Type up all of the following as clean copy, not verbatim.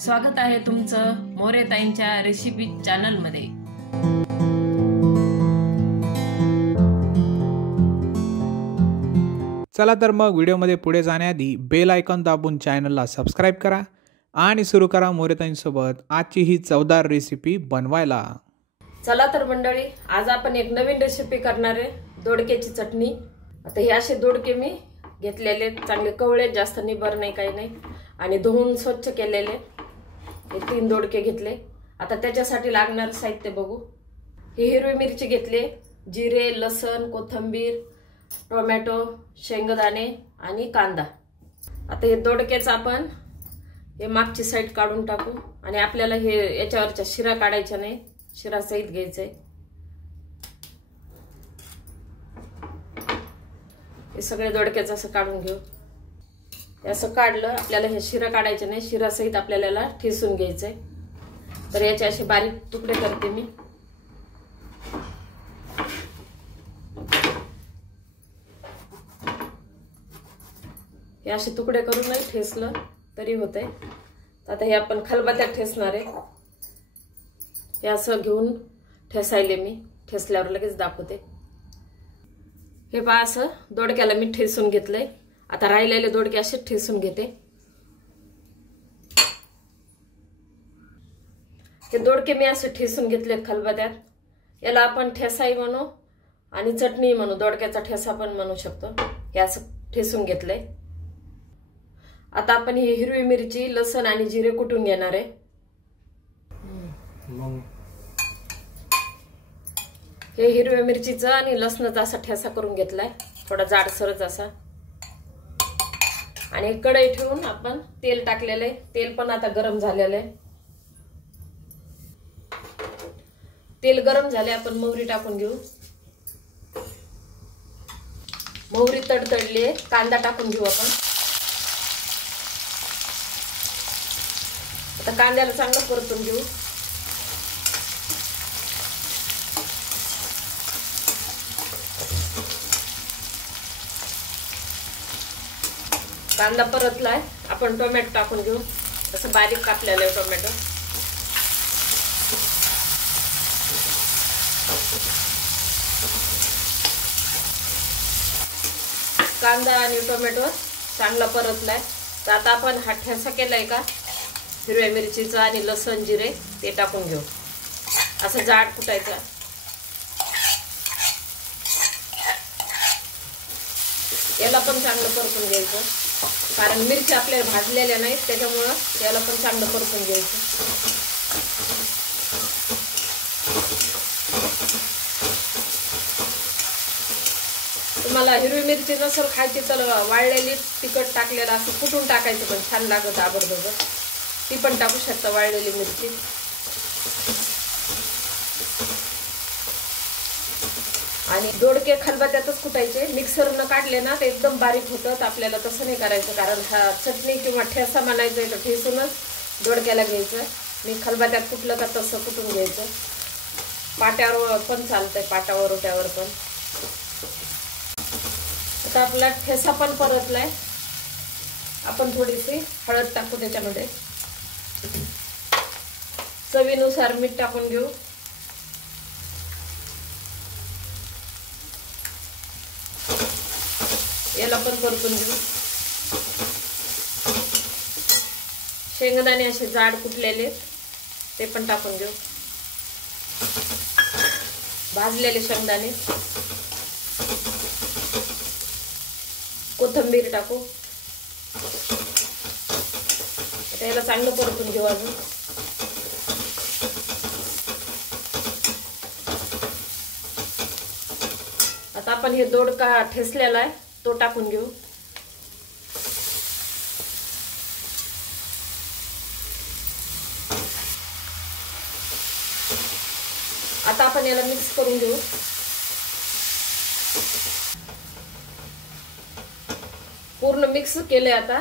स्वागत आहे तुमचं मोरेताईंच्या रेसिपी चॅनल मध्ये। चला तर मग व्हिडिओमध्ये पुढे जाण्याआधी बेल आयकॉन दाबून चॅनलला सबस्क्राइब करा आणि सुरू करा मोरेताईंसोबत आजची ही चवदार रेसिपी बनवायला। चला तर मंडळी, आज आपण एक नवीन रेसिपी करणार आहे, दोडक्याची चटणी। आता हे असे दोडके मी घेतलेले, चांगले कवळे, जास्त निबर नाही, काही नाही, आणि धुवून स्वच्छ केलेले हे 3 दोडके घेतले। आता त्याच्यासाठी लागणार साहित्य बघू। ही हिरवी मिरची घेतली, जिरे, लसण, कोथिंबीर, टोमॅटो, शेंगदाणे आणि कांदा। आता हे दोडकेच आपण हे मागची साईड काढून टाकू आणि आपल्याला हे याच्यावरच्या शिरा काढायच्या नाही, शिरा सहित घ्यायचंय। हे सगळे दोडक्याचं असं काढून घेऊ। असं काढलं, आपल्याला हे शिरा काढायचे नाही, शिरा सहित आपल्याला याला ठेसून घ्यायचंय। तर याचे असे बारीक तुकडे करते मी। हे असे तुकडे करून नाही ठेसलं तरी होतंय। आता हे आपण खलबत्त्यात ठेसणार आहे। हे असं घेऊन ठेसायले मी, ठेसल्यावर लगेच दाखवते। हे पहा, असं दोडक्याला मी ठेसून घेतलंय। आता राहिलेले दोडके असे ठेसून घेते। हे दोडके मी असे ठेसून घेतले खलबत्त्यात। याला आपण ठेसाही म्हणू आणि चटणी म्हणू, दोडक्याचा ठेसा पण म्हणू शकतो। हे असं ठेसून घेतलंय। आता आपण ही हिरवी मिरची, लसण आणि जिरे कुटून घेणार आहे। हे हिरव्या मिरचीचा आणि लसणाचा असा ठेसा करून घेतलाय, थोडा जाडसरच असा। आणि कढई ठेवून आपण तेल टाकलेलं आहे। तेल पण आता गरम झालेलं आहे। तेल गरम झाले, आपण मोहरी टाकून घेऊ। मोहरी तडतडली आहे, कांदा टाकून घेऊ आपण। आता कांद्याला चांगलं परतून घेऊ। कांदा परतलाय, आपण टोमॅटो टाकून घेऊ। असं बारीक कापलेलं आहे टोमॅटो। कांदा आणि टोमॅटो चांगला परतलाय। तर आता आपण हा ठेसा केलाय का हिरव्या मिरचीचा आणि लसण जिरे, ते टाकून घेऊ। असं जाड कुटायचं। याला पण चांगलं परतून घ्यायचं, कारण मिरची आपल्या भाजलेल्या नाहीत, त्याच्यामुळं याला पण चांगलं परतून घ्यायचं। तुम्हाला हिरवी मिरची नसेल खायची तर वाळलेली तिखट टाकलेलं असं कुटून टाकायचं, पण छान लागत आबडधोबड, ती पण टाकू शकता वाळलेली मिरची। आणि दोडके खलबत्त्यातच कुटायचे, मिक्सरनं काढले ना ते एकदम बारीक होतात। आपल्याला तसं नाही करायचं, कारण हा चटणी किंवा ठेसा म्हणायचं तर ठेसूनच दोडक्याला घ्यायचं। मी खलबत्त्यात कुटलं का तसं कुटून घ्यायचं। पाट्यावर पण चालतंय, पाटावर रोट्यावर पण। आता आपला ठेसा पण परतलाय, आपण थोडीशी हळद टाकू त्याच्यामध्ये। चवीनुसार मीठ टाकून घेऊ। याला पण परतून घेऊ। शेंगदाणे असे जाड कुटलेले ते पण टाकून घेऊ। भाजलेले शेंगदाणे, कोथिंबीर टाकू। याला चांगलं परतून घेऊ अजून। आता आपण हे दोडका ठेसलेला आहे तो टाकून घेऊ। आता आपण याला मिक्स करून घेऊ। पूर्ण मिक्स केलंय, आता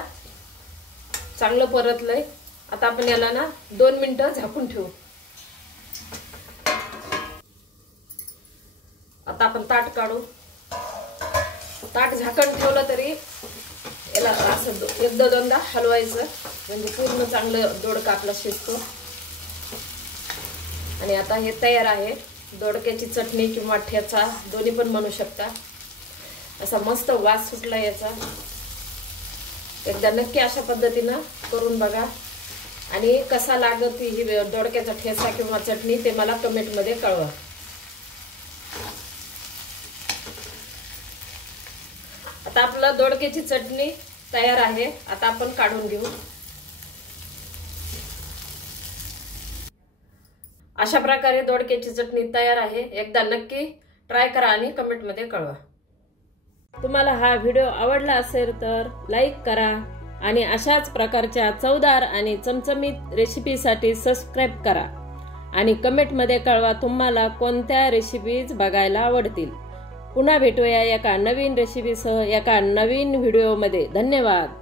चांगलं परतलंय। आता आपण याला ना 2 मिनिटं झाकून ठेवू। आता आपण ताट काढू। ताट झाकण ठेवलं तरी याला असं एकदा दोनदा हलवायचं म्हणजे पूर्ण चांगलं दोडका आपला शिजतो. आणि आता हे तयार आहे. दोडक्याची चटणी किंवा ठेचा दोन्ही पण म्हणू शकता. असा मस्त वास सुटला याचा. एकदा नक्की अशा पद्धतीनं करून बघा आणि कसा लागत ही दोडक्याचा ठेचा किंवा चटणी ते मला कमेंटमध्ये कळवा. आता आपलं दोडक्याची चटणी तयार आहे. आता आपण काढून घेऊ. अशा प्रकारे दोडक्याची चटणी तयार आहे. एकदा नक्की ट्राय करा आणि कमेंटमध्ये कळवा. तुम्हाला हा व्हिडिओ आवडला असेल तर लाईक करा आणि अशाच प्रकारच्या चवदार आणि चमचमीत रेसिपीसाठी सबस्क्राईब करा आणि कमेंटमध्ये कळवा तुम्हाला कोणत्या रेसिपीज बघायला आवडतील. पुन्हा भेटूया एका नवीन रेसिपीसह एका नवीन व्हिडिओमध्ये. धन्यवाद.